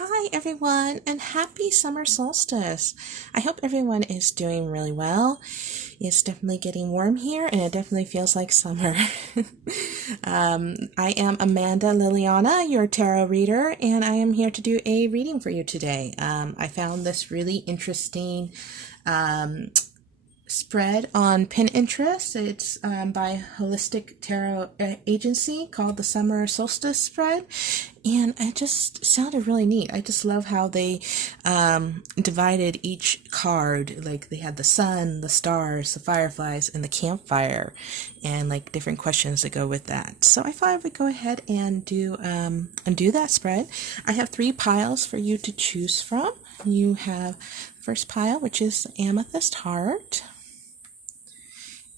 Hi everyone, and happy summer solstice. I hope everyone is doing really well. It's definitely getting warm here and it definitely feels like summer. I am Amanda Liliana, your tarot reader, and I am here to do a reading for you today. I found this really interesting spread on Pinterest. It's by Holistic Tarot Agency called the Summer Solstice Spread, and it just sounded really neat. I just love how they divided each card. Like they had the sun, the stars, the fireflies, and the campfire, and like different questions that go with that. So I thought I would go ahead and do that spread. I have 3 piles for you to choose from. You have the first pile, which is Amethyst Heart.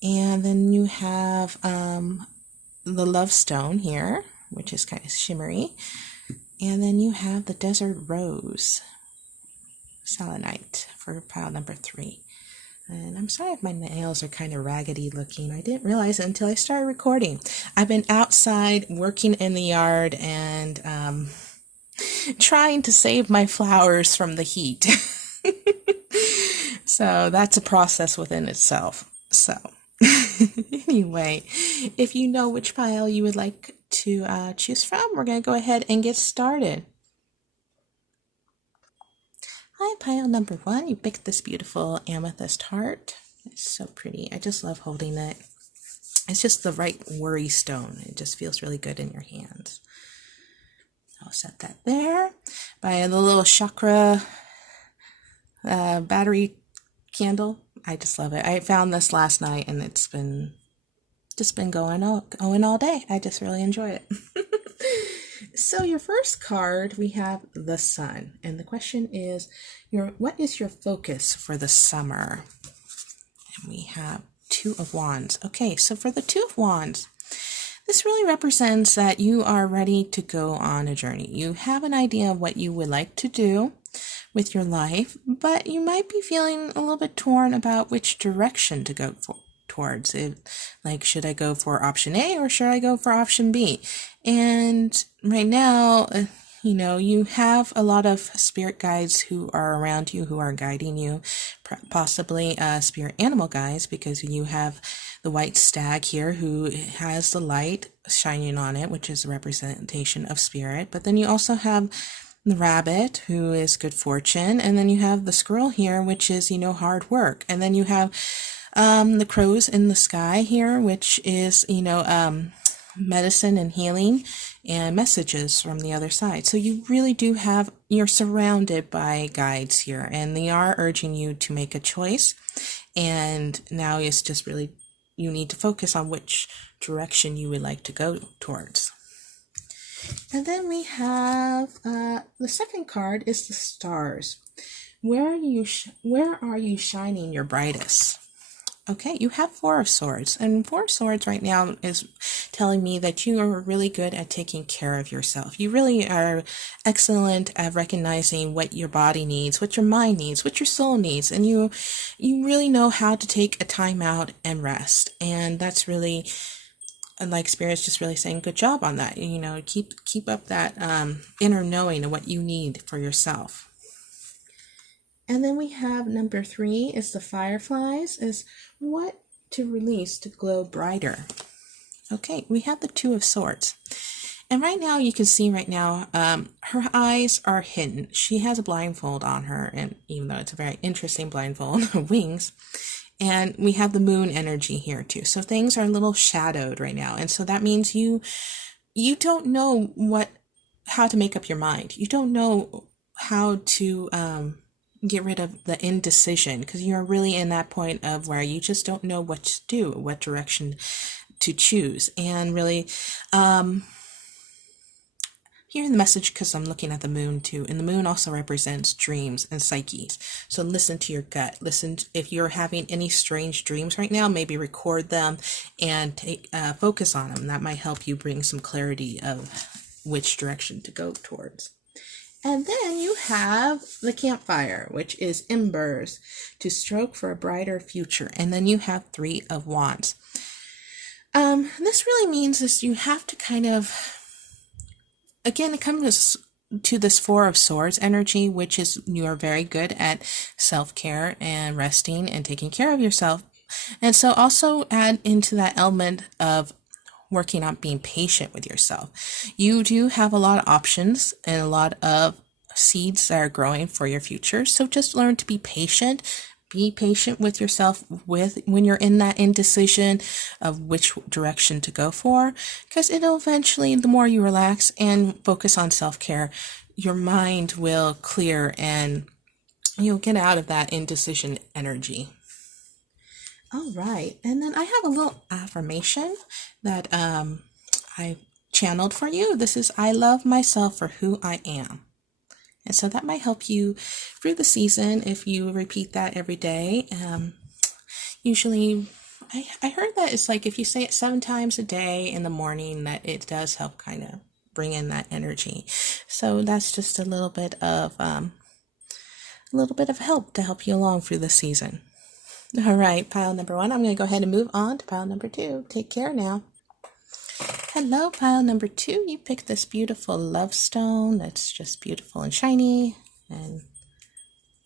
And then you have the Love Stone here, which is kind of shimmery. And then you have the Desert Rose, Selenite, for pile number 3. And I'm sorry if my nails are kind of raggedy looking. I didn't realize it until I started recording. I've been outside working in the yard and trying to save my flowers from the heat. So that's a process within itself. So anyway, if you know which pile you would like to choose from, we're going to go ahead and get started. Hi, pile number 1. You picked this beautiful amethyst heart. It's so pretty. I just love holding it. It's just the right worry stone. It just feels really good in your hands. I'll set that there. By the little chakra battery candle. I just love it. I found this last night and it's been going all day. I just really enjoy it. So your first card, we have the sun, and the question is what is your focus for the summer? And we have 2 of Wands. Okay, so for the 2 of Wands, this really represents that you are ready to go on a journey. You have an idea of what you would like to do with your life, but you might be feeling a little bit torn about which direction to go towards it. Like, should I go for option A or should I go for option B? And right now, you have a lot of spirit guides who are around you, who are guiding you, possibly spirit animal guides, because you have the white stag here who has the light shining on it, which is a representation of spirit. But then you also have the rabbit, who is good fortune, and then you have the squirrel here, which is, hard work. And then you have the crows in the sky here, which is, medicine and healing and messages from the other side. So you really you're surrounded by guides here, and they are urging you to make a choice. And now it's just really, you need to focus on which direction you would like to go towards. And then we have the second card is the stars. Where are you shining your brightest? Okay, you have 4 of Swords, and 4 of Swords right now is telling me that you are really good at taking care of yourself. You really are excellent at recognizing what your body needs, what your mind needs, what your soul needs, and you really know how to take a time out and rest. And that's really, like, Spirit's just really saying good job on that. Keep up that inner knowing of what you need for yourself. And then we have number 3 is the fireflies, is what to release to glow brighter. Okay, we have the 2 of Swords. And right now, you can see her eyes are hidden. She has a blindfold on her, and even though it's a very interesting blindfold, wings. And we have the moon energy here too. So things are a little shadowed right now. And so that means you don't know how to make up your mind. You don't know how to get rid of the indecision, because you're really in that point of where you just don't know what to do, what direction to choose. And really, hearing the message, because I'm looking at the moon too, and the moon also represents dreams and psyches. So listen to your gut. If you're having any strange dreams right now, maybe record them and focus on them. That might help you bring some clarity of which direction to go towards. And then you have the campfire, which is embers to stroke for a brighter future. And then you have 3 of Wands. This really means is you have to kind of, again, it comes to this Four of Swords energy, which is you are very good at self-care and resting and taking care of yourself. And so also add into that element of working on being patient with yourself. You do have a lot of options and a lot of seeds that are growing for your future. So just learn to be patient. Be patient with yourself when you're in that indecision of which direction to go for, because it'll eventually, the more you relax and focus on self-care, your mind will clear and you'll get out of that indecision energy. All right, and then I have a little affirmation that I channeled for you. This is, I love myself for who I am. And so that might help you through the season if you repeat that every day. Usually, I heard that it's like if you say it 7 times a day in the morning, that it does help kind of bring in that energy. So that's just a little bit of help to help you along through the season. All right, pile number 1. I'm going to go ahead and move on to pile number 2. Take care now. Hello, pile number 2. You picked this beautiful love stone that's just beautiful and shiny, and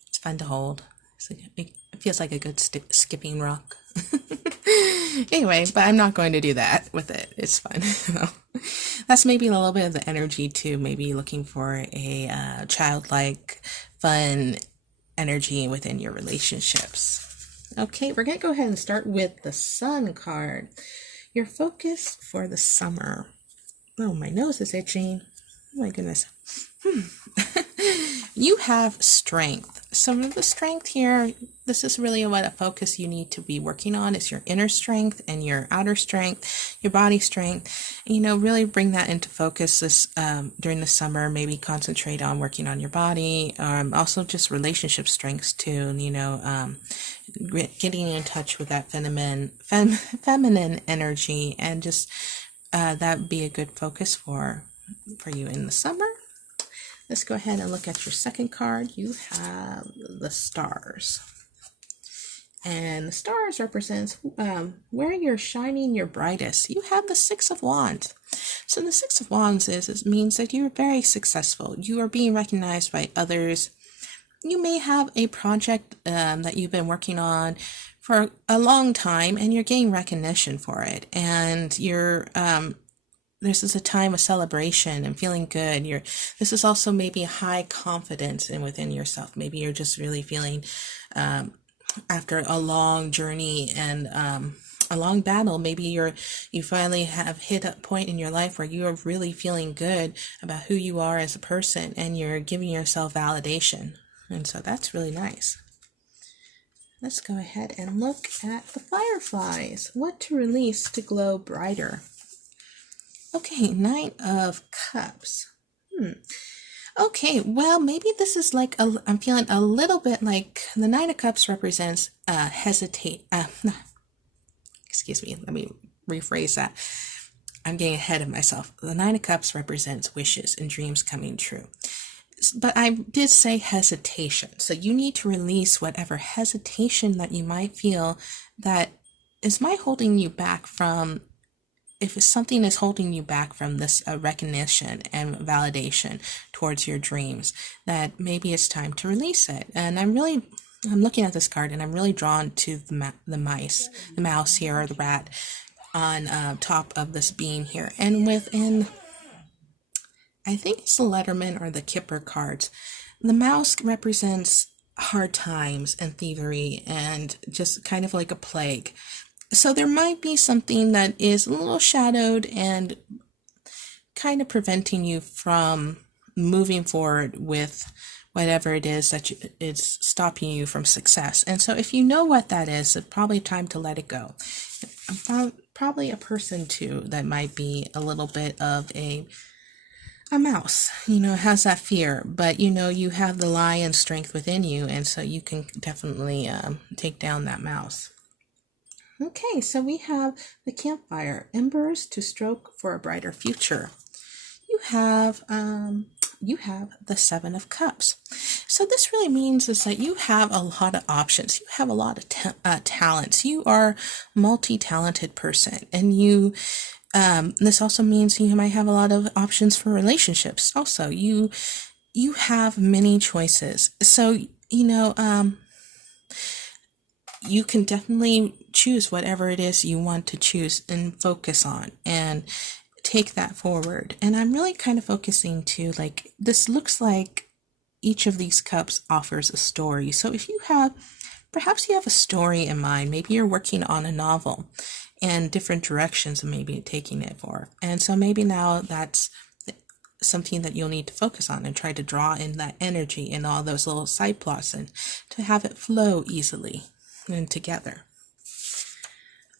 it's fun to hold. It feels like a good skipping rock. Anyway, but I'm not going to do that with it. It's fun. That's maybe a little bit of the energy too. Maybe looking for a childlike, fun energy within your relationships. Okay, we're going to go ahead and start with the Sun card. Your focus for the summer. Oh, my nose is itching. Oh my goodness. You have strength. So the strength here, this is really what a focus you need to be working on is your inner strength and your outer strength, your body strength. You know, really bring that into focus this during the summer. Maybe concentrate on working on your body. Also just relationship strengths too. You know, getting in touch with that feminine energy, and just that be a good focus for you in the summer. Let's go ahead and look at your second card. You have the stars. And the stars represents where you're shining your brightest. You have the Six of Wands. So the Six of Wands means that you're very successful. You are being recognized by others. You may have a project that you've been working on for a long time, and you're getting recognition for it. And you're this is a time of celebration and feeling good. This is also maybe high confidence within yourself. Maybe you're just really feeling after a long journey and a long battle. Maybe you finally have hit a point in your life where you are really feeling good about who you are as a person, and you're giving yourself validation. And so that's really nice. Let's go ahead and look at the fireflies. What to release to glow brighter? Okay, Nine of Cups. Okay, well, maybe this is like, I'm feeling a little bit like the Nine of Cups represents excuse me, let me rephrase that. I'm getting ahead of myself. The Nine of Cups represents wishes and dreams coming true. But I did say hesitation. So you need to release whatever hesitation that you might feel that might holding you back from, if something is holding you back from this recognition and validation towards your dreams, that maybe it's time to release it. And I'm looking at this card, and I'm really drawn to the mouse here, or the rat on top of this beam here. And within, I think it's the Letterman or the Kipper cards, the mouse represents hard times and thievery and just kind of like a plague. So there might be something that is a little shadowed and kind of preventing you from moving forward with whatever it is that is stopping you from success. And so if you know what that is, it's probably time to let it go. Probably a person too that might be a little bit of a mouse, has that fear, but you have the lion strength within you, and so you can definitely take down that mouse. Okay, so we have the campfire, embers to stroke for a brighter future. You have the Seven of Cups. So this really means is that you have a lot of options. You have a lot of talents. You are a multi-talented person, and you This also means you might have a lot of options for relationships. Also, you have many choices. So, you can definitely choose whatever it is you want to choose and focus on and take that forward. And I'm really kind of focusing to like, this looks like each of these cups offers a story. So if you have, perhaps you have a story in mind, maybe you're working on a novel and different directions maybe taking it for. And so maybe now that's something that you'll need to focus on and try to draw in that energy and all those little side plots and to have it flow easily and together.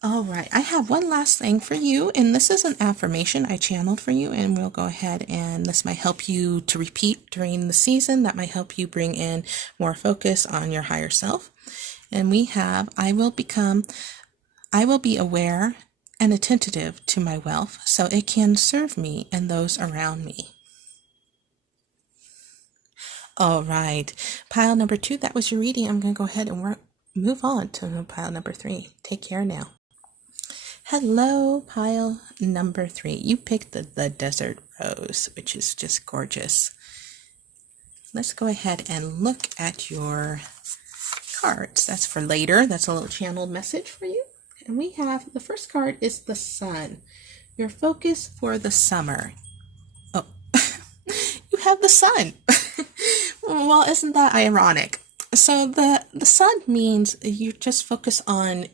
All right, I have one last thing for you, and this is an affirmation I channeled for you, and we'll go ahead and this might help you to repeat during the season. That might help you bring in more focus on your higher self. And we have, I will be aware and attentive to my wealth so it can serve me and those around me. All right, pile number 2, that was your reading. I'm going to go ahead and move on to pile number 3. Take care now. Hello, pile number 3. You picked the desert rose, which is just gorgeous. Let's go ahead and look at your cards. That's for later. That's a little channeled message for you. And we have, the first card is the sun. Your focus for the summer. Oh, you have the sun. Well, isn't that ironic? So the sun means you just focus on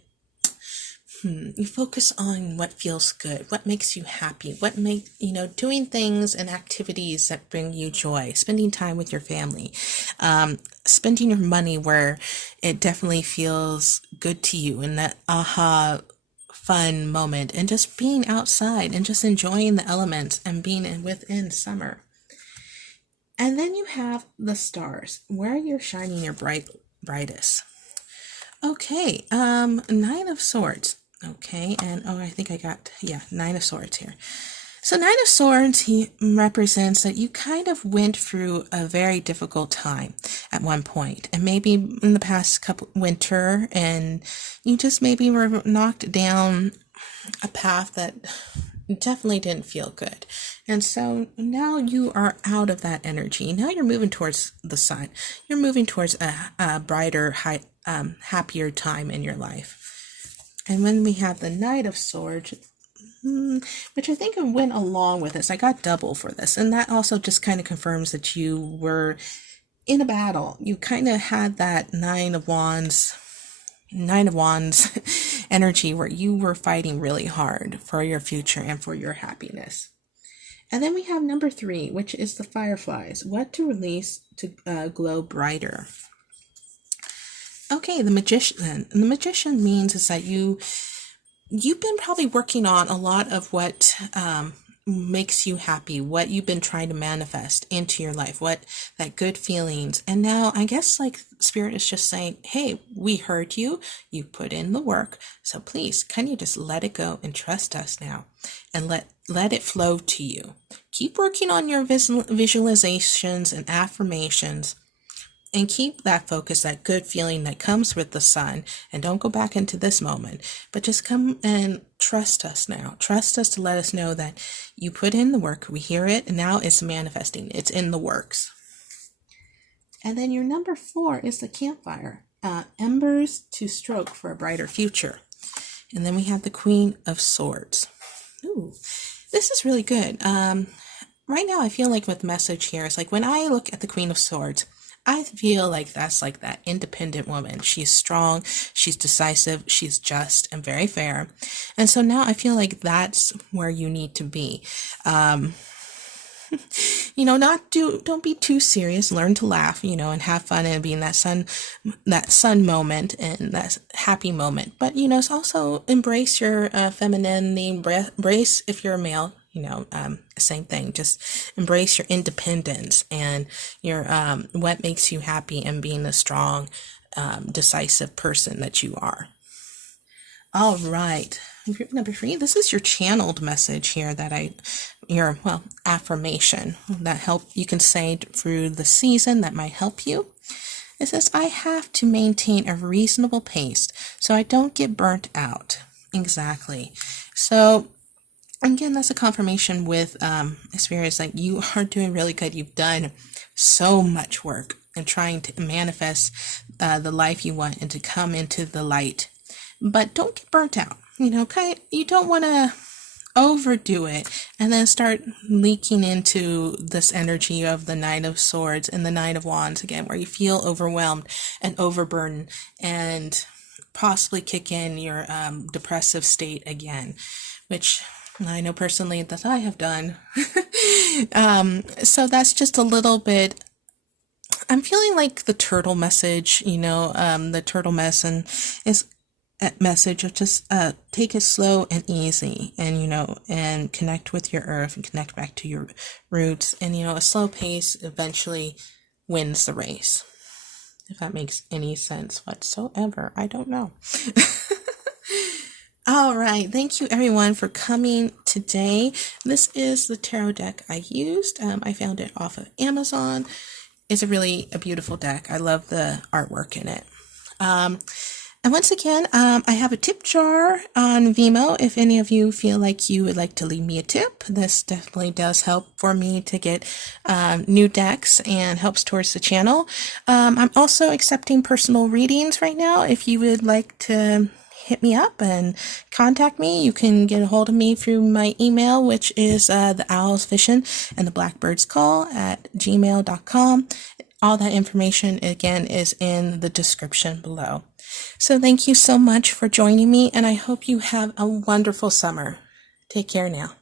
you focus on what feels good, what makes you happy, what doing things and activities that bring you joy, spending time with your family, spending your money where it definitely feels good to you in that aha fun moment, and just being outside and just enjoying the elements and being within summer. And then you have the stars, where you're shining your brightest. Okay, 9 of Swords. Okay, and I think I got, 9 of Swords here. So 9 of Swords, he represents that you kind of went through a very difficult time at one point, and maybe in the past winter, and you just maybe were knocked down a path that definitely didn't feel good. And so now you are out of that energy. Now you're moving towards the sun. You're moving towards a brighter, happier time in your life. And when we have the Knight of Swords, which I think went along with this, I got double for this. And that also just kind of confirms that you were in a battle. You kind of had that Nine of Wands energy where you were fighting really hard for your future and for your happiness. And then we have number 3, which is the Fireflies. What to release to glow brighter. Okay, the Magician. And the Magician means is that you've been probably working on a lot of what makes you happy, what you've been trying to manifest into your life, what that good feelings. And now I guess like Spirit is just saying, hey, we heard you, you put in the work, so please, can you just let it go and trust us now and let it flow to you. Keep working on your visualizations and affirmations. And keep that focus, that good feeling that comes with the sun. And don't go back into this moment, but just come and trust us now. Trust us to let us know that you put in the work. We hear it, and now it's manifesting. It's in the works. And then your number 4 is the Campfire. Embers to stroke for a brighter future. And then we have the Queen of Swords. Ooh, this is really good. Right now I feel like with the message here, it's like when I look at the Queen of Swords, I feel like that's like that independent woman. She's strong, she's decisive, she's just and very fair. And so now I feel like that's where you need to be. Don't be too serious, learn to laugh, and have fun and be in that sun moment and that happy moment. But, it's also embrace your femininity, embrace if you're a male, same thing. Just embrace your independence and your what makes you happy and being the strong, decisive person that you are. All right. Group number 3, this is your channeled message here your affirmation that you can say through the season that might help you. It says, I have to maintain a reasonable pace so I don't get burnt out. Exactly. So again, that's a confirmation with experience. Like, you are doing really good. You've done so much work in trying to manifest the life you want and to come into the light. But don't get burnt out. You don't want to overdo it and then start leaking into this energy of the Knight of Swords and the Knight of Wands again, where you feel overwhelmed and overburdened and possibly kick in your depressive state again, which I know personally that I have done. So that's just a little bit. I'm feeling like the turtle message, the turtle message of just take it slow and easy, and connect with your earth and connect back to your roots, and a slow pace eventually wins the race, if that makes any sense whatsoever. I don't know. All right, thank you everyone for coming today. This is the tarot deck I used. I found it off of Amazon. It's a beautiful deck. I love the artwork in it. And once again, I have a tip jar on Vimeo. If any of you feel like you would like to leave me a tip, this definitely does help for me to get new decks and helps towards the channel. I'm also accepting personal readings right now. If you would like to hit me up and contact me, you can get a hold of me through my email, which is the Owl's Vision and the Blackbird's Call at gmail.com. All that information, again, is in the description below. So thank you so much for joining me, and I hope you have a wonderful summer. Take care now.